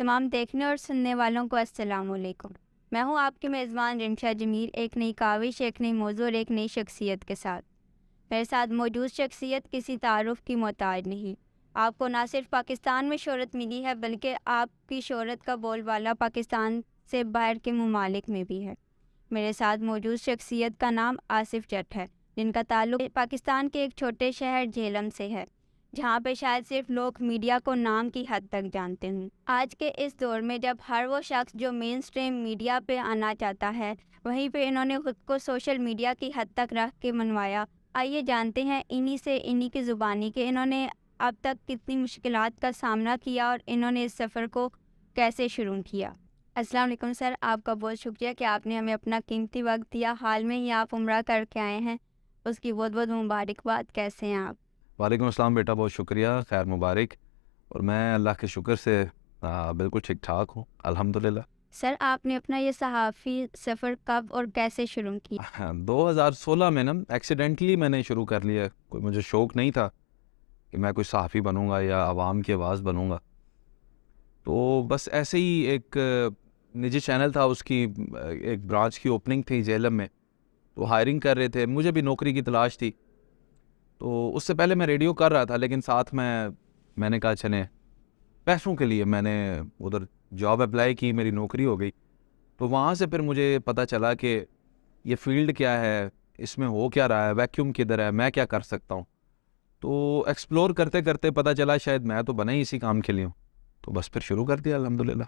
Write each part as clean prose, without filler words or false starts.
تمام دیکھنے اور سننے والوں کو السلام علیکم۔ میں ہوں آپ کی میزبان رمشا جمیل، ایک نئی کاوش، ایک نئی موضوع اور ایک نئی شخصیت کے ساتھ۔ میرے ساتھ موجود شخصیت کسی تعارف کی محتاج نہیں۔ آپ کو نہ صرف پاکستان میں شہرت ملی ہے بلکہ آپ کی شہرت کا بول بالا پاکستان سے باہر کے ممالک میں بھی ہے۔ میرے ساتھ موجود شخصیت کا نام آصف جٹ ہے، جن کا تعلق پاکستان کے ایک چھوٹے شہر جہلم سے ہے، جہاں پہ شاید صرف لوگ میڈیا کو نام کی حد تک جانتے ہوں۔ آج کے اس دور میں جب ہر وہ شخص جو مین سٹریم میڈیا پہ آنا چاہتا ہے، وہیں پہ انہوں نے خود کو سوشل میڈیا کی حد تک رکھ کے منوایا۔ آئیے جانتے ہیں انہی کی زبانی کہ انہوں نے اب تک کتنی مشکلات کا سامنا کیا اور انہوں نے اس سفر کو کیسے شروع کیا۔ السلام علیکم سر، آپ کا بہت شکریہ کہ آپ نے ہمیں اپنا قیمتی وقت دیا۔ حال میں ہی آپ عمرہ کر کے آئے ہیں، اس کی بہت بہت مبارکباد۔ کیسے ہیں آپ؟ وعلیکم السلام بیٹا، بہت شکریہ، خیر مبارک۔ اور میں اللہ کے شکر سے بالکل ٹھیک ٹھاک ہوں الحمدللہ۔ سر، آپ نے اپنا یہ صحافی سفر کب اور کیسے شروع کیا؟ 2016 میں نا ایکسیڈنٹلی میں نے شروع کر لیا۔ کوئی مجھے شوق نہیں تھا کہ میں کوئی صحافی بنوں گا یا عوام کی آواز بنوں گا، تو بس ایسے ہی ایک نجی چینل تھا، اس کی ایک برانچ کی اوپننگ تھی جہلم میں، تو ہائرنگ کر رہے تھے، مجھے بھی نوکری کی تلاش تھی۔ تو اس سے پہلے میں ریڈیو کر رہا تھا، لیکن ساتھ میں نے کہا چلیں پیسوں کے لیے میں نے ادھر جاب اپلائی کی، میری نوکری ہو گئی۔ تو وہاں سے پھر مجھے پتہ چلا کہ یہ فیلڈ کیا ہے، اس میں ہو کیا رہا ہے، ویکیوم کدھر ہے، میں کیا کر سکتا ہوں۔ تو ایکسپلور کرتے کرتے پتہ چلا شاید میں تو بنا ہی اسی کام کے لیے ہوں، تو بس پھر شروع کر دیا الحمدللہ۔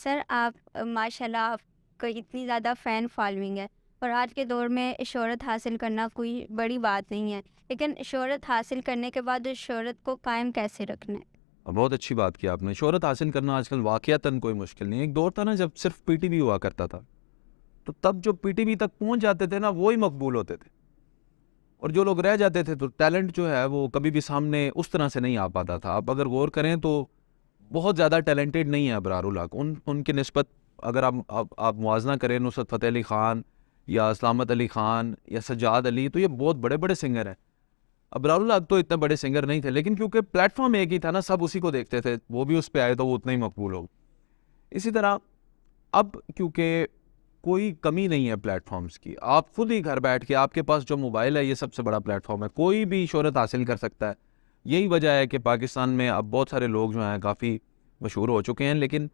سر، آپ ماشاءاللہ، آپ کو اتنی زیادہ فین فالوئنگ ہے، اور آج کے دور میں شہرت حاصل کرنا کوئی بڑی بات نہیں ہے، لیکن شہرت حاصل کرنے کے بعد اس شہرت کو قائم کیسے رکھنا ہے؟ اور بہت اچھی بات کی آپ نے، شہرت حاصل کرنا آج کل واقعتاً کوئی مشکل نہیں ہے۔ ایک دور تھا نا جب صرف پی ٹی وی ہوا کرتا تھا، تو تب جو پی ٹی وی تک پہنچ جاتے تھے نا وہی مقبول ہوتے تھے، اور جو لوگ رہ جاتے تھے تو ٹیلنٹ جو ہے وہ کبھی بھی سامنے اس طرح سے نہیں آ پاتا تھا۔ آپ اگر غور کریں تو بہت زیادہ ٹیلنٹڈ نہیں ہے ابرار الحق، ان کی نسبت اگر آپ موازنہ کریں نصرت فتح علی خان یا سلامت علی خان یا سجاد علی، تو یہ بہت بڑے بڑے سنگر ہیں۔ ابرار الحق تو اتنے بڑے سنگر نہیں تھے، لیکن کیونکہ پلیٹ فارم ایک ہی تھا نا، سب اسی کو دیکھتے تھے، وہ بھی اس پہ آئے تو وہ اتنا ہی مقبول ہو۔ اسی طرح اب کیونکہ کوئی کمی نہیں ہے پلیٹ فارمز کی، آپ خود ہی گھر بیٹھ کے، آپ کے پاس جو موبائل ہے یہ سب سے بڑا پلیٹ فارم ہے، کوئی بھی شہرت حاصل کر سکتا ہے۔ یہی وجہ ہے کہ پاکستان میں اب بہت سارے لوگ جو ہیں کافی مشہور ہو چکے ہیں، لیکن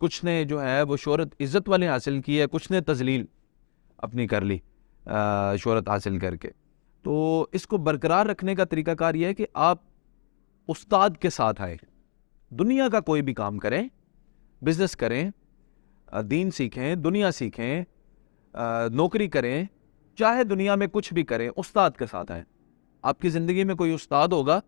کچھ نے جو ہے وہ شہرت عزت والے حاصل کی ہے، کچھ نے تذلیل اپنی کر لی شہرت حاصل کر کے۔ تو اس کو برقرار رکھنے کا طریقہ کار یہ ہے کہ آپ استاد کے ساتھ آئیں، دنیا کا کوئی بھی کام کریں، بزنس کریں، دین سیکھیں، دنیا سیکھیں، نوکری کریں، چاہے دنیا میں کچھ بھی کریں، استاد کے ساتھ آئیں۔ آپ کی زندگی میں کوئی استاد ہوگا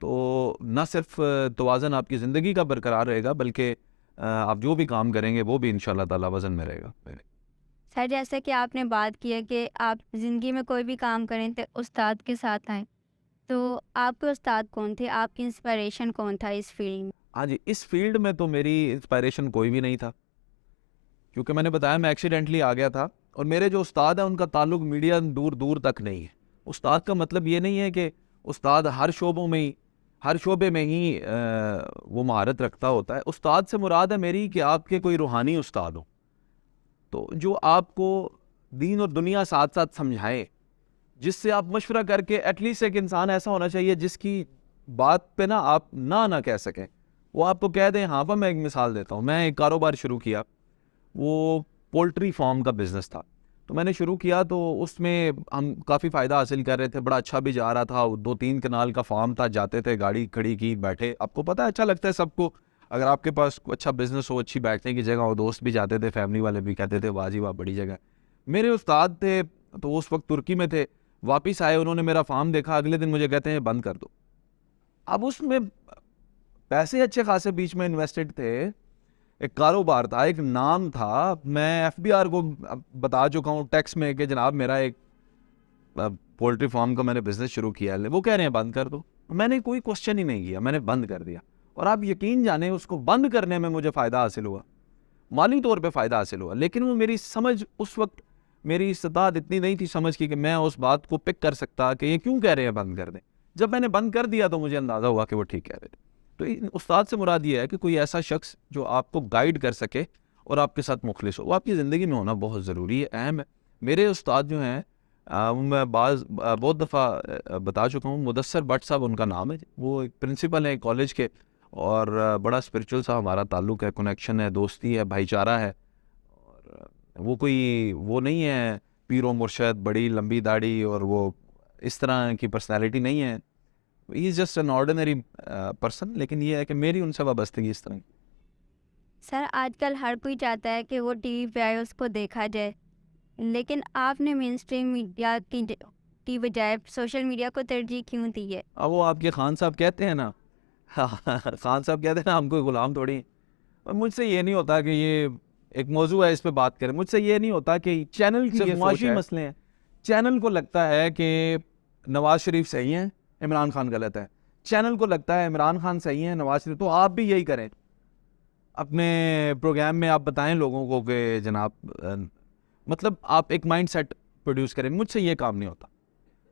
تو نہ صرف توازن آپ کی زندگی کا برقرار رہے گا، بلکہ آپ جو بھی کام کریں گے وہ بھی انشاءاللہ تعالی وزن میں رہے گا۔ سر، جیسے کہ آپ نے بات کی ہے کہ آپ زندگی میں کوئی بھی کام کریں تو استاد کے ساتھ آئیں، تو آپ کے استاد کون تھے؟ آپ کی انسپائریشن کون تھا اس فیلڈ میں؟ ہاں جی، اس فیلڈ میں تو میری انسپائریشن کوئی بھی نہیں تھا، کیونکہ میں نے بتایا میں ایکسیڈنٹلی آ گیا تھا، اور میرے جو استاد ہیں ان کا تعلق میڈیا دور دور تک نہیں ہے۔ استاد کا مطلب یہ نہیں ہے کہ استاد ہر شعبے میں ہی وہ مہارت رکھتا ہوتا ہے۔ استاد سے مراد ہے میری کہ آپ کے کوئی روحانی استاد ہو، تو جو آپ کو دین اور دنیا ساتھ ساتھ سمجھائے، جس سے آپ مشورہ کر کے، ایٹ لیسٹ ایک انسان ایسا ہونا چاہیے جس کی بات پہ نا آپ نہ کہہ سکیں، وہ آپ کو کہہ دیں ہاں۔ میں ایک مثال دیتا ہوں، میں ایک کاروبار شروع کیا، وہ پولٹری فارم کا بزنس تھا، تو میں نے شروع کیا تو اس میں ہم کافی فائدہ حاصل کر رہے تھے، بڑا اچھا بھی جا رہا تھا، 2-3 کنال کا فارم تھا، جاتے تھے، گاڑی کھڑی کی، بیٹھے، آپ کو پتہ ہے اچھا لگتا ہے سب کو، اگر آپ کے پاس اچھا بزنس ہو، اچھی بیٹھنے کی جگہ ہو، دوست بھی جاتے تھے، فیملی والے بھی کہتے تھے واہ جی واہ بڑی جگہ۔ میرے استاد تھے تو وہ اس وقت ترکی میں تھے، واپس آئے، انہوں نے میرا فارم دیکھا، اگلے دن مجھے کہتے ہیں بند کر دو۔ اب اس میں پیسے اچھے خاصے بیچ میں انویسٹڈ تھے، ایک کاروبار تھا، ایک نام تھا، میں ایف بی آر کو بتا چکا ہوں ٹیکس میں کہ جناب میرا ایک پولٹری فارم کا میں نے بزنس شروع کیا ہے، وہ کہہ رہے ہیں بند کر دو۔ میں نے کوئی کوشچن ہی نہیں کیا، میں نے بند کر دیا، اور آپ یقین جانیں اس کو بند کرنے میں مجھے فائدہ حاصل ہوا، مالی طور پہ فائدہ حاصل ہوا، لیکن وہ میری سمجھ اس وقت، میری استطاعت اتنی نہیں تھی سمجھ کی کہ میں اس بات کو پک کر سکتا کہ یہ کیوں کہہ رہے ہیں بند کر دیں۔ جب میں نے بند کر دیا تو مجھے اندازہ ہوا کہ وہ ٹھیک کہہ رہے تھے۔ تو استاد سے مراد یہ ہے کہ کوئی ایسا شخص جو آپ کو گائیڈ کر سکے اور آپ کے ساتھ مخلص ہو. وہ آپ کی زندگی میں ہونا بہت ضروری ہے, اہم ہے. میرے استاد جو ہیں میں بہت دفعہ بتا چکا ہوں, مدثر بٹ صاحب ان کا نام ہے. وہ ایک پرنسپل ہیں کالج کے, اور بڑا اسپریچول سا ہمارا تعلق ہے, کنیکشن ہے, دوستی ہے, بھائی چارہ ہے. اور وہ کوئی وہ نہیں ہے پیر و مرشد, بڑی لمبی داڑھی اور وہ اس طرح کی پرسنالٹی نہیں ہے. He is just an ordinary person. لیکن یہ ہے کہ میری ان سے وابستگی اس طرح. سر آج کل ہر کوئی چاہتا ہے کہ وہ ٹی وی پہ آئے, اس کو دیکھا جائے, لیکن آپ نے مین اسٹریم میڈیا کی بجائے سوشل میڈیا کو ترجیح کیوں دی ہے؟ اب وہ آپ کے خان صاحب کہتے ہیں نا, خان صاحب کہتے ہیں نا ہم کوئی غلام تھوڑی ہیں. مجھ سے یہ نہیں ہوتا کہ یہ ایک موضوع ہے اس پہ بات کریں. مجھ سے یہ نہیں ہوتا کہ چینل کی معاشی مسئلے ہیں. چینل کو لگتا ہے کہ نواز شریف صحیح ہیں, عمران خان غلط ہے. چینل کو لگتا ہے عمران خان صحیح ہیں, نواز شریف. تو آپ بھی یہی کریں, اپنے پروگرام میں آپ بتائیں لوگوں کو کہ جناب مطلب آپ ایک مائنڈ سیٹ پروڈیوس کریں. مجھ سے یہ کام نہیں ہوتا.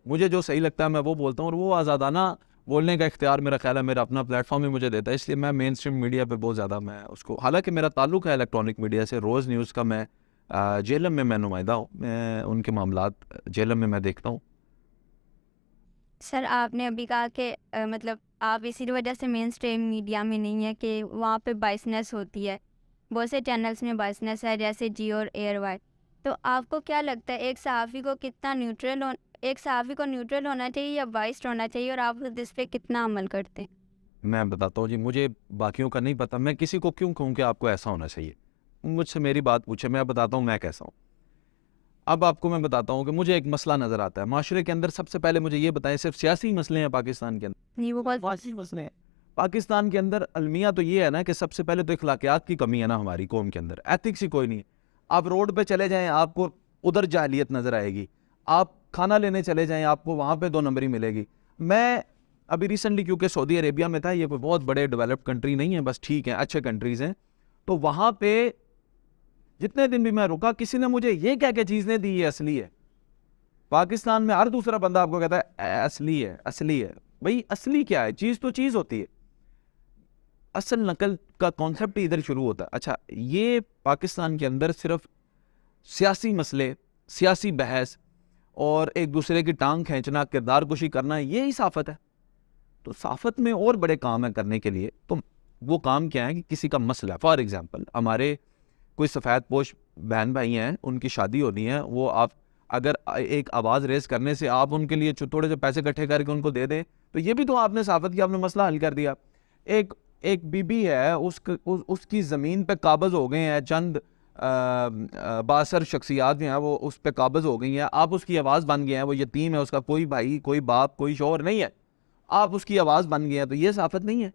مجھے جو صحیح لگتا ہے میں وہ بولتا ہوں, اور وہ آزادانہ بولنے کا اختیار میرا خیال ہے میرا اپنا پلیٹ فارم ہی مجھے دیتا ہے. اس لیے میں مین اسٹریم میڈیا پہ بہت زیادہ میں اس کو, حالانکہ میرا تعلق ہے الیکٹرانک میڈیا سے, روز نیوز کا میں جیلم میں نمائندہ ہوں, میں ان کے معاملات جیلم میں دیکھتا ہوں. سر آپ نے ابھی کہا کہ مطلب آپ اسی وجہ سے مین اسٹریم میڈیا میں نہیں ہیں کہ وہاں پہ بائسنس ہوتی ہے. بہت سے چینلز میں بائسنس ہے جیسے جیو اور ایئر وائٹ. تو آپ کو کیا لگتا ہے ایک صحافی کو کتنا ایک صحافی کو نیوٹرل ہونا چاہیے یا بائسڈ ہونا چاہیے, اور آپ اس پہ کتنا عمل کرتے ہیں؟ میں بتاتا ہوں جی, مجھے باقیوں کا نہیں پتا, میں کسی کو کیوں کہوں کہ آپ کو ایسا ہونا چاہیے. مجھ سے میری بات پوچھے, میں بتاتا ہوں میں کیسا ہوں. اب آپ کو میں بتاتا ہوں کہ مجھے ایک مسئلہ نظر آتا ہے معاشرے کے اندر. سب سے پہلے مجھے یہ بتائیں, صرف سیاسی مسئلے ہیں پاکستان کے اندر؟ نہیں, وہ بہت معاشی مسئلے ہیں پاکستان کے اندر. المیہ تو یہ ہے نا کہ سب سے پہلے تو اخلاقیات کی کمی ہے نا ہماری قوم کے اندر, ایتھکس ہی کوئی نہیں ہے. آپ روڈ پہ چلے جائیں آپ کو ادھر جاہلیت نظر آئے گی. آپ کھانا لینے چلے جائیں آپ کو وہاں پہ 2 نمبری ملے گی. میں ابھی ریسنٹلی کیونکہ سعودی عربیہ میں تھا, یہ کوئی بہت بڑے ڈیولپڈ کنٹری نہیں ہے, بس ٹھیک ہے اچھے کنٹریز ہیں. تو وہاں پہ جتنے دن بھی میں رکا, کسی نے مجھے یہ کہہ کے چیز نہیں دی یہ اصلی ہے. پاکستان میں ہر دوسرا بندہ آپ کو کہتا ہے اصلی ہے اصلی ہے. بھئی اصلی کیا ہے؟ چیز تو چیز ہوتی ہے. اصل نقل کا کانسیپٹ ادھر شروع ہوتا ہے. اچھا یہ پاکستان کے اندر صرف سیاسی مسئلے, سیاسی بحث اور ایک دوسرے کی ٹانگ کھینچنا, کردار کشی کرنا, یہی صحافت ہے؟ تو صحافت میں اور بڑے کام ہیں کرنے کے لیے. تو وہ کام کیا ہے کہ کسی کا مسئلہ, فار ایگزامپل ہمارے کوئی سفید پوش بہن بھائی ہیں, ان کی شادی ہونی ہے, وہ آپ اگر ایک آواز ریز کرنے سے آپ ان کے لیے تھوڑے سے پیسے اکٹھے کر کے ان کو دے دیں, تو یہ بھی تو آپ نے صحافت کی, آپ نے مسئلہ حل کر دیا. ایک بی بی ہے, اس کی زمین پہ قابض ہو گئے ہیں چند بااثر شخصیات جو ہیں, وہ اس پہ قابض ہو گئی ہیں, آپ اس کی آواز بن گئے ہیں. وہ یتیم ہے, اس کا کوئی بھائی, کوئی باپ, کوئی شوہر نہیں ہے, آپ اس کی آواز بن گئے ہیں. تو یہ صحافت نہیں ہے؟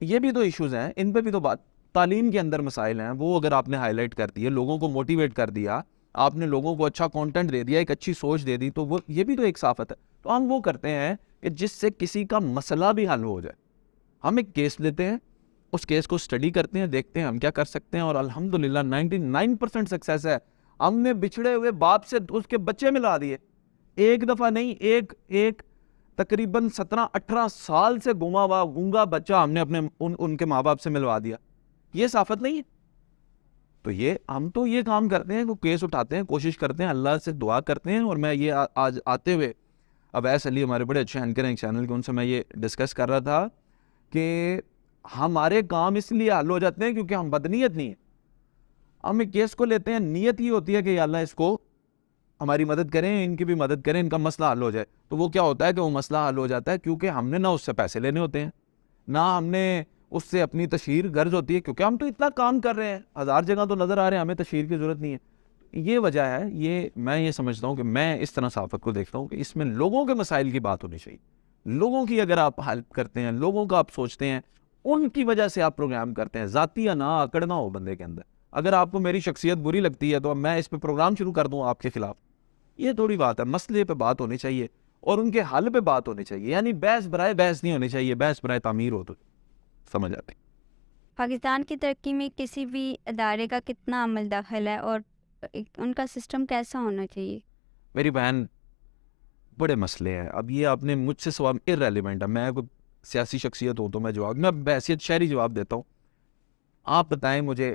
یہ بھی تو ایشوز ہیں, ان پہ بھی تو بات. تعلیم کے اندر مسائل ہیں, وہ اگر آپ نے ہائی لائٹ کر دیے, لوگوں کو موٹیویٹ کر دیا, آپ نے لوگوں کو اچھا کانٹینٹ دے دیا, ایک اچھی سوچ دے دی, تو وہ یہ بھی تو ایک صحافت ہے. تو ہم وہ کرتے ہیں کہ جس سے کسی کا مسئلہ بھی حل ہو جائے. ہم ایک کیس لیتے ہیں, اس کیس کو سٹڈی کرتے ہیں, دیکھتے ہیں ہم کیا کر سکتے ہیں, اور الحمدللہ 99% سکسیس ہے. ہم نے بچھڑے ہوئے باپ سے اس کے بچے ملا دیے, ایک دفعہ نہیں, ایک تقریباً 17-18 سال سے گما ہوا گونگا بچہ ہم نے اپنے ان کے ماں باپ سے ملوا دیا. یہ صحافت نہیں ہے؟ تو ہم تو یہ کام کرتے ہیں کہ کیس اٹھاتے ہیں, کوشش کرتے ہیں, اللہ سے دعا کرتے ہیں. اور میں یہ آج آتے ہوئے اویس علی ہمارے بڑے اچھے اینکر ہیں چینل کے, ان سے میں یہ ڈسکس کر رہا تھا کہ ہمارے کام اس لیے حل ہو جاتے ہیں کیونکہ ہم بدنیت نہیں ہیں. ہم ایک کیس کو لیتے ہیں, نیت یہ ہوتی ہے کہ یا اللہ اس کو ہماری مدد کریں, ان کی بھی مدد کریں, ان کا مسئلہ حل ہو جائے. تو وہ کیا ہوتا ہے کہ وہ مسئلہ حل ہو جاتا ہے کیونکہ ہم نے نہ اس سے پیسے لینے ہوتے ہیں, نہ ہم نے اس سے اپنی تشہیر غرض ہوتی ہے, کیونکہ ہم تو اتنا کام کر رہے ہیں, 1000 جگہ تو نظر آ رہے ہیں, ہمیں تشہیر کی ضرورت نہیں ہے. یہ وجہ ہے. میں یہ سمجھتا ہوں کہ میں اس طرح صحافت کو دیکھتا ہوں کہ اس میں لوگوں کے مسائل کی بات ہونی چاہیے. لوگوں کی اگر آپ ہیلپ کرتے ہیں, لوگوں کا آپ سوچتے ہیں, ان کی وجہ سے آپ پروگرام کرتے ہیں, ذاتی یا نہ اکڑنا ہو بندے کے اندر. اگر آپ کو میری شخصیت بری لگتی ہے تو میں اس پہ پروگرام شروع کر دوں آپ کے خلاف, یہ تھوڑی بات ہے. مسئلے پہ بات ہونی چاہیے اور ان کے حل پہ بات ہونی چاہیے. یعنی بحث برائے بحث نہیں ہونی چاہیے, بحث برائے تعمیر ہو تو سمجھ آتے. پاکستان کی ترقی میں کسی بھی ادارے کا کتنا عمل دخل ہے اور ان کا سسٹم کیسا ہونا چاہیے؟ میری بہن, بڑے مسئلے ہیں. اب یہ آپ نے مجھ سے سوال ارریلیونٹ ہے, میں سیاسی شخصیت ہو تو میں جواب، میں بحیثیت شہری جواب دیتا ہوں. آپ بتائیں مجھے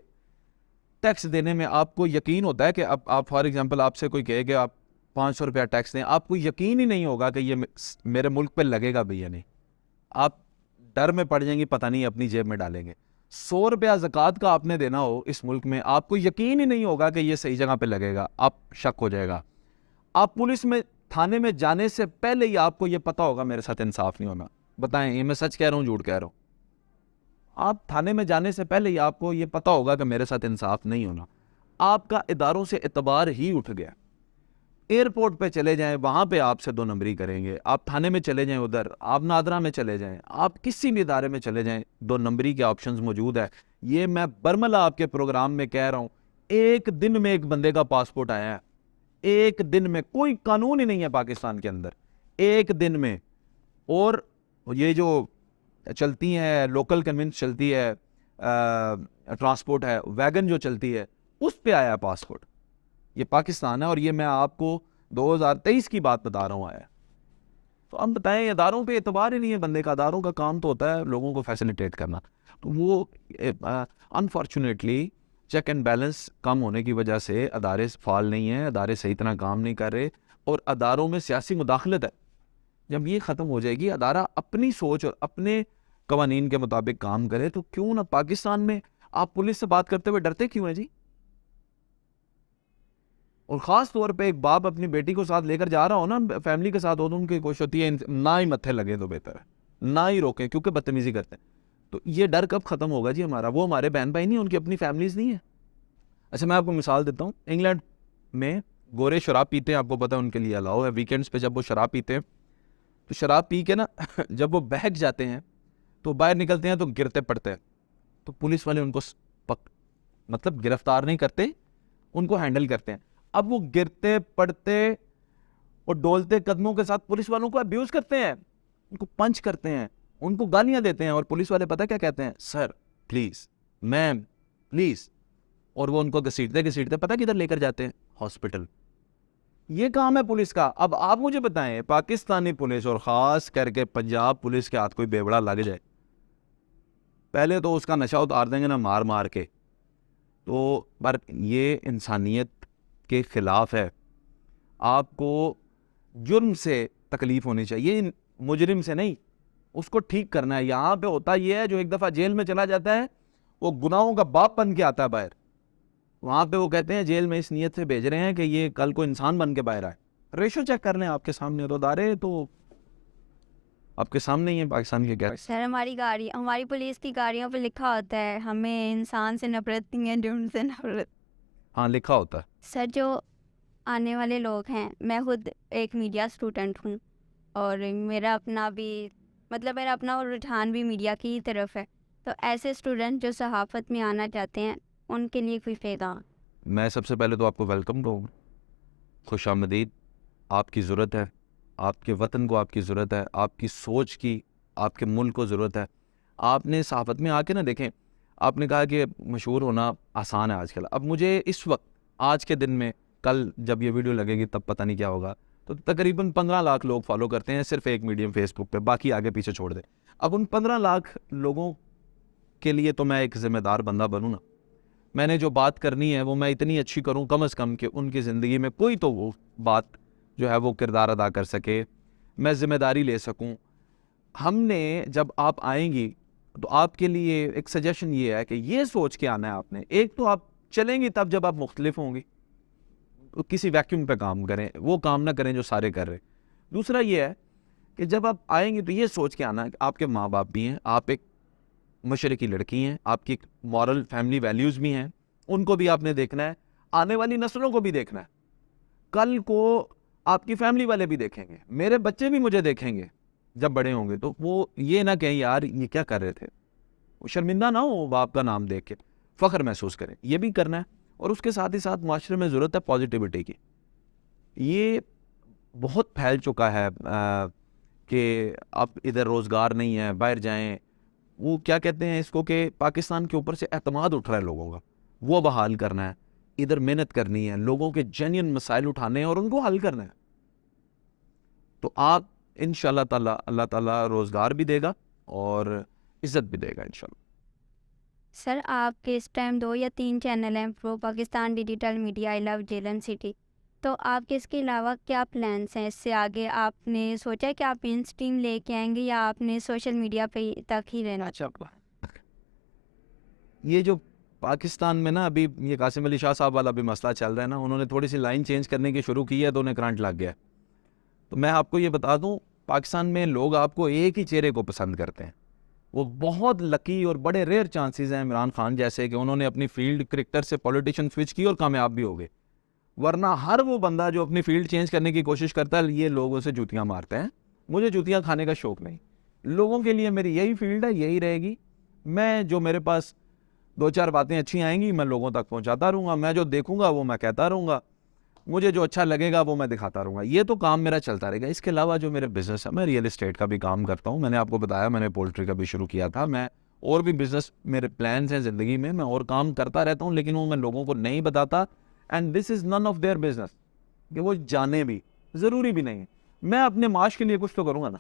ٹیکس دینے میں آپ کو یقین ہوتا ہے کہ اب آپ فار ایگزامپل آپ سے کوئی کہے کہ آپ 500 روپیہ ٹیکس دیں، آپ کو یقین ہی نہیں ہوگا کہ یہ میرے ملک پہ لگے گا بھی یا نہیں. آپ ڈر میں پڑ جائیں گے، پتہ نہیں اپنی جیب میں ڈالیں گے. 100 روپیہ زکوٰۃ کا آپ نے دینا ہو اس ملک میں، آپ کو یقین ہی نہیں ہوگا کہ یہ صحیح جگہ پہ لگے گا، آپ شک ہو جائے گا. آپ پولیس میں تھانے میں جانے سے پہلے ہی آپ کو یہ پتہ ہوگا میرے ساتھ انصاف نہیں ہونا. بتائیں یہ میں سچ کہہ رہا ہوں جھوٹ کہہ رہا ہوں؟ آپ تھانے میں جانے سے پہلے ہی آپ کو یہ پتہ ہوگا کہ میرے ساتھ انصاف نہیں ہونا. آپ کا اداروں سے اعتبار ہی اٹھ گیا. ایئرپورٹ پہ چلے جائیں، وہاں پہ آپ سے 2 نمبری کریں گے. آپ تھانے میں چلے جائیں، ادھر آپ نادرہ میں چلے جائیں، آپ کسی بھی ادارے میں چلے جائیں، 2 نمبری کے آپشنز موجود ہے. یہ میں برملا آپ کے پروگرام میں کہہ رہا ہوں. ایک دن میں ایک بندے کا پاسپورٹ آیا ہے، ایک دن میں. کوئی قانون ہی نہیں ہے پاکستان کے اندر، ایک دن میں. اور یہ جو چلتی ہیں لوکل کنوینس چلتی ہے، ٹرانسپورٹ ہے، ویگن جو چلتی ہے، اس پہ آیا ہے پاسپورٹ. یہ پاکستان ہے، اور یہ میں آپ کو 2023 کی بات بتا رہا ہوں آیا. تو ہم بتائیں اداروں پہ اعتبار ہی نہیں ہے بندے کا. اداروں کا کام تو ہوتا ہے لوگوں کو فیسیلیٹیٹ کرنا. تو وہ انفارچونیٹلی چیک اینڈ بیلنس کم ہونے کی وجہ سے ادارے فعال نہیں ہیں، ادارے صحیح طرح کام نہیں کر رہے، اور اداروں میں سیاسی مداخلت ہے. جب یہ ختم ہو جائے گی، ادارہ اپنی سوچ اور اپنے قوانین کے مطابق کام کرے، تو کیوں نہ پاکستان میں آپ پولیس سے بات کرتے ہوئے ڈرتے کیوں ہیں جی؟ اور خاص طور پہ ایک باپ اپنی بیٹی کو ساتھ لے کر جا رہا ہو نا، فیملی کے ساتھ ہو، تو ان کی کوشش ہوتی ہے نہ ہی متھے لگے تو بہتر ہے، نہ ہی روکیں، کیونکہ بدتمیزی کرتے ہیں. تو یہ ڈر کب ختم ہوگا جی ہمارا؟ وہ ہمارے بہن بھائی نہیں، ان کی اپنی فیملیز نہیں ہیں. اچھا میں آپ کو مثال دیتا ہوں. انگلینڈ میں گورے شراب پیتے ہیں، آپ کو پتہ ہے ان کے لیے الاؤ ہے. ویکینڈز پہ جب وہ شراب پیتے ہیں تو شراب پی کے نا جب وہ بہک جاتے ہیں تو باہر نکلتے ہیں تو گرتے پڑتے ہیں. تو پولیس والے ان کو مطلب گرفتار نہیں کرتے، ان کو ہینڈل کرتے ہیں. اب وہ گرتے پڑتے اور ڈولتے قدموں کے ساتھ پولیس والوں کو ابیوز کرتے ہیں، ان کو پنچ کرتے ہیں، ان کو گالیاں دیتے ہیں. اور پولیس والے پتہ کیا کہتے ہیں؟ Sir please, ma'am please. اور وہ ان کو گھسیٹتے پتہ کدھر لے کر جاتے ہیں؟ ہاسپٹل. یہ کام ہے پولیس کا. اب آپ مجھے بتائیں پاکستانی پولیس اور خاص کر کے پنجاب پولیس کے ہاتھ کوئی بیوڑا لگ جائے، پہلے تو اس کا نشہ اتار دیں گے نا مار مار کے. تو پر یہ انسانیت کے خلاف ہے. آپ کو جرم سے تکلیف ہونی چاہیے، مجرم سے نہیں. اس کو ٹھیک کرنا ہے. یہاں پہ ہوتا یہ ہے جو ایک دفعہ جیل میں چلا جاتا ہے وہ گناہوں کا باپ بن کے آتا ہے باہر. وہاں پہ وہ کہتے ہیں جیل میں اس نیت سے بھیج رہے ہیں کہ یہ کل کو انسان بن کے باہر آئے. ریشو چیک کر لیں آپ کے سامنے، تو ادارے تو آپ کے سامنے ہی ہیں پاکستان کے. کیا سر ہماری پولیس کی گاڑیوں پہ لکھا ہوتا ہے ہمیں انسان سے نفرت نہیں ہے، جرم سے نفرت. ہاں لکھا ہوتا ہے. سر جو آنے والے لوگ ہیں، میں خود ایک میڈیا اسٹوڈنٹ ہوں، اور میرا اپنا رجحان بھی میڈیا کی ہی طرف ہے. تو ایسے اسٹوڈنٹ جو صحافت میں آنا چاہتے ہیں، ان کے لیے کوئی پیغام؟ میں سب سے پہلے تو آپ کو ویلکم کہوں، خوش آمدید. آپ کی ضرورت ہے، آپ کے وطن کو آپ کی ضرورت ہے، آپ کی سوچ کی، آپ کے ملک کو ضرورت ہے. آپ نے صحافت میں آ کے نہ دیکھیں، آپ نے کہا کہ مشہور ہونا آسان ہے آج کل. اب مجھے اس وقت آج کے دن میں، کل جب یہ ویڈیو لگے گی تب پتہ نہیں کیا ہوگا، تو تقریباً 15 لاکھ لوگ فالو کرتے ہیں صرف ایک میڈیم فیس بک پہ، باقی آگے پیچھے چھوڑ دیں. اب ان 15 لاکھ لوگوں کے لیے تو میں ایک ذمہ دار بندہ بنوں نا. میں نے جو بات کرنی ہے وہ میں اتنی اچھی کروں کم از کم کہ ان کی زندگی میں کوئی تو وہ بات جو ہے وہ کردار ادا کر سکے، میں ذمہ داری لے سکوں. ہم نے جب آپ آئیں گی تو آپ کے لیے ایک سجیشن یہ ہے کہ یہ سوچ کے آنا ہے آپ نے. ایک تو آپ چلیں گی تب جب آپ مختلف ہوں گی، کسی ویکیوم پہ کام کریں، وہ کام نہ کریں جو سارے کر رہے. دوسرا یہ ہے کہ جب آپ آئیں گے تو یہ سوچ کے آنا ہے کہ آپ کے ماں باپ بھی ہیں، آپ ایک مشرقی لڑکی ہیں، آپ کی مورل فیملی ویلیوز بھی ہیں، ان کو بھی آپ نے دیکھنا ہے، آنے والی نسلوں کو بھی دیکھنا ہے. کل کو آپ کی فیملی والے بھی دیکھیں گے، میرے بچے بھی مجھے دیکھیں گے جب بڑے ہوں گے، تو وہ یہ نہ کہیں یار یہ کیا کر رہے تھے. وہ شرمندہ نہ ہو باپ کا نام دیکھ کے، فخر محسوس کریں. یہ بھی کرنا ہے. اور اس کے ساتھ ہی ساتھ معاشرے میں ضرورت ہے پازیٹیوٹی کی. یہ بہت پھیل چکا ہے کہ اب ادھر روزگار نہیں ہے، باہر جائیں. وہ کیا کہتے ہیں اس کو کہ پاکستان کے اوپر سے اعتماد اٹھ رہا ہے لوگوں کا، وہ بحال کرنا ہے. ادھر محنت کرنی ہے، لوگوں کے جینین مسائل اٹھانے ہیں اور ان کو حل کرنا ہے. تو آپ انشاءاللہ تعالی اللہ تعالیٰ روزگار بھی دے گا اور عزت بھی دے گا انشاءاللہ۔ سر آپ کے اس ٹائم 2 یا 3 چینل ہیں، پرو پاکستان ڈیجیٹل میڈیا، آئی لو جیلن سٹی، تو آپ کے اس کے علاوہ کیا پلانس ہیں؟ اس سے آگے آپ نے سوچا ہے کہ آپ مین اسٹریم لے کے آئیں گے یا آپ نے سوشل میڈیا پہ تک ہی رہنا؟ یہ جو پاکستان میں نا ابھی یہ قاسم علی شاہ صاحب والا بھی مسئلہ چل رہا ہے نا، انہوں نے تھوڑی سی لائن چینج کرنے کی شروع کی ہے تو انہیں کرنٹ لگ گیا۔ تو میں آپ کو یہ بتا دوں، پاکستان میں لوگ آپ کو ایک ہی چہرے کو پسند کرتے ہیں۔ وہ بہت لکی اور بڑے ریئر چانسز ہیں عمران خان جیسے کہ انہوں نے اپنی فیلڈ کرکٹر سے پولیٹیشن سوئچ کی اور کامیاب بھی ہو گئے، ورنہ ہر وہ بندہ جو اپنی فیلڈ چینج کرنے کی کوشش کرتا ہے یہ لوگوں سے جوتیاں مارتے ہیں۔ مجھے جوتیاں کھانے کا شوق نہیں، لوگوں کے لیے میری یہی فیلڈ ہے، یہی رہے گی۔ میں جو میرے پاس 2-4 باتیں اچھی آئیں گی میں لوگوں تک پہنچاتا رہوں گا، میں جو دیکھوں گا وہ میں کہتا رہوں گا، مجھے جو اچھا لگے گا وہ میں دکھاتا رہوں گا۔ یہ تو کام میرا چلتا رہے گا۔ اس کے علاوہ جو میرے بزنس ہے، میں ریئل اسٹیٹ کا بھی کام کرتا ہوں، میں نے آپ کو بتایا میں نے پولٹری کا بھی شروع کیا تھا، میں اور بھی بزنس میرے پلانس ہیں زندگی میں، میں اور کام کرتا رہتا ہوں، لیکن وہ میں لوگوں کو نہیں بتاتا، and this is none of their business کہ وہ جانے بھی، ضروری بھی نہیں ہے۔ میں اپنے معاش کے لیے کچھ تو کروں گا نا،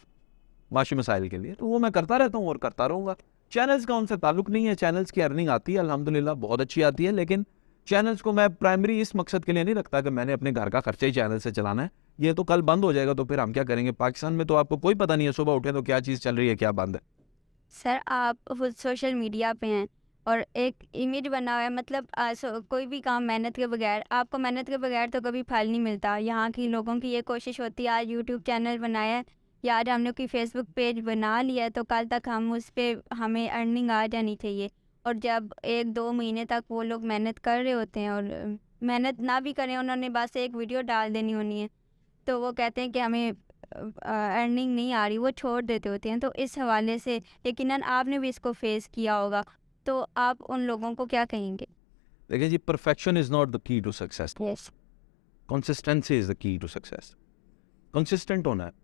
معاشی مسائل کے لیے، تو وہ میں کرتا رہتا ہوں اور کرتا رہوں گا۔ چینلز کا ان سے تعلق نہیں ہے، چینلز کی ارننگ آتی ہے الحمدللہ بہت اچھی آتی ہے، لیکن چینلز کو میں پرائمری اس مقصد کے لیے نہیں رکھتا کہ میں نے اپنے گھر کا خرچہ ہی چینل سے چلانا ہے۔ یہ تو کل بند ہو جائے گا تو پھر ہم کیا کریں گے؟ پاکستان میں تو آپ کو کوئی پتہ نہیں ہے صبح اٹھے تو کیا چیز چل رہی ہے کیا بند ہے۔ سر آپ خود سوشل میڈیا پہ ہیں اور ایک امیج بنا ہوا ہے، مطلب کوئی بھی کام محنت کے بغیر، آپ کو محنت کے بغیر تو کبھی پھل نہیں ملتا۔ یہاں کی لوگوں کی یہ کوشش ہوتی ہے، آج یوٹیوب چینل بنایا ہے یا آج ہم نے کوئی فیس بک پیج بنا لیا ہے تو کل تک ہم اس پہ ہمیں ارننگ آ جانی چاہیے، اور جب 1-2 مہینے تک وہ لوگ محنت کر رہے ہوتے ہیں اور محنت نہ بھی کریں، انہوں نے بس ایک ویڈیو ڈال دینی ہونی ہے تو وہ کہتے ہیں کہ ہمیں ارننگ نہیں آ رہی، وہ چھوڑ دیتے ہوتے ہیں۔ تو اس حوالے سے یقیناً آپ نے بھی اس کو فیس کیا ہوگا، تو آپ ان لوگوں کو کیا کہیں گے؟ دیکھیں جی، پرفیکشن از ناٹ دا کی ٹو سکسیس، یس کنسسٹنسی از دا کی ٹو سکسیس۔ کنسسٹنٹ ہونا ہے۔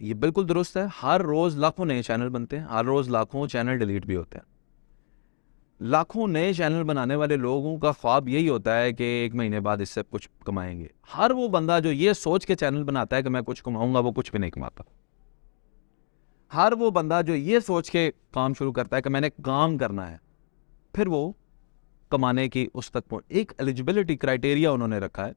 یہ بالکل درست ہے، ہر روز لاکھوں نئے چینل بنتے ہیں، ہر روز لاکھوں چینل ڈیلیٹ بھی ہوتے ہیں۔ لاکھوں نئے چینل بنانے والے لوگوں کا خواب یہی ہوتا ہے کہ 1 مہینے بعد اس سے کچھ کمائیں گے۔ ہر وہ بندہ جو یہ سوچ کے چینل بناتا ہے کہ میں کچھ کماؤں گا، وہ کچھ بھی نہیں کماتا۔ ہر وہ بندہ جو یہ سوچ کے کام شروع کرتا ہے کہ میں نے کام کرنا ہے، پھر وہ کمانے کی اس تک ایک ایلیجبلٹی کرائٹیریا انہوں نے رکھا ہے۔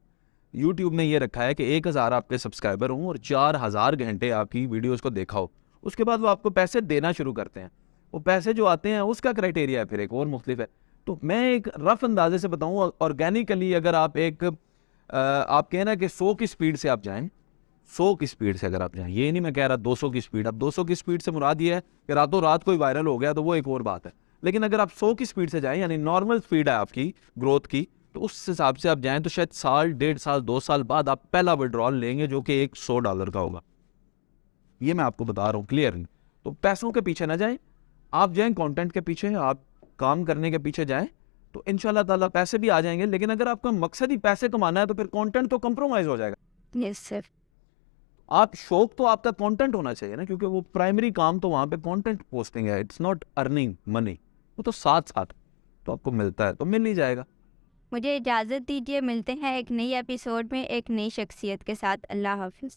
یوٹیوب نے یہ رکھا ہے کہ 1000 آپ کے سبسکرائبر ہوں اور 4000 گھنٹے آپ کی ویڈیوز کو دیکھا ہو، اس کے بعد وہ آپ کو پیسے دینا شروع کرتے ہیں۔ وہ پیسے جو آتے ہیں اس کا کرائٹیریا ہے پھر ایک اور مختلف ہے۔ تو میں ایک رف اندازے سے بتاؤں، آرگینیکلی اگر آپ آپ کہیں نا کہ 100 کی سپیڈ سے آپ جائیں، 100 کی سپیڈ سے اگر آپ جائیں، یہ نہیں میں کہہ رہا 200 کی سپیڈ، اب 200 کی سپیڈ سے مراد یہ ہے کہ راتوں رات کوئی وائرل ہو گیا تو وہ ایک اور بات ہے، لیکن اگر آپ 100 کی سپیڈ سے جائیں، یعنی نارمل سپیڈ ہے آپ کی گروتھ کی، تو اس حساب سے آپ جائیں تو شاید سال، 1.5 سال، 2 سال بعد آپ پہلا وڈرال لیں گے جو کہ ایک $100 کا ہوگا۔ یہ میں آپ کو بتا رہا ہوں کلیئرلی۔ تو پیسوں کے پیچھے نہ جائیں، آپ جائیں کانٹینٹ کے پیچھے، آپ کام کرنے کے پیچھے جائیں تو انشاءاللہ تعالیٰ پیسے بھی آ جائیں گے، لیکن اگر آپ کا مقصد ہی پیسے کمانا ہے تو پھر کانٹینٹ تو کمپرومائز ہو جائے گا۔ یس سر۔ آپ شوق تو آپ کا کانٹینٹ ہونا چاہیے نا، کیونکہ وہ پرائمری کام تو وہاں پہ کانٹینٹ پوسٹنگ ہے، اٹس ناٹ ارننگ منی، وہ تو ساتھ تو آپ کو ملتا ہے تو مل ہی جائے گا۔ مجھے اجازت دیجیے، ملتے ہیں ایک نئی ایپیسوڈ میں ایک نئی شخصیت کے ساتھ۔ اللہ حافظ۔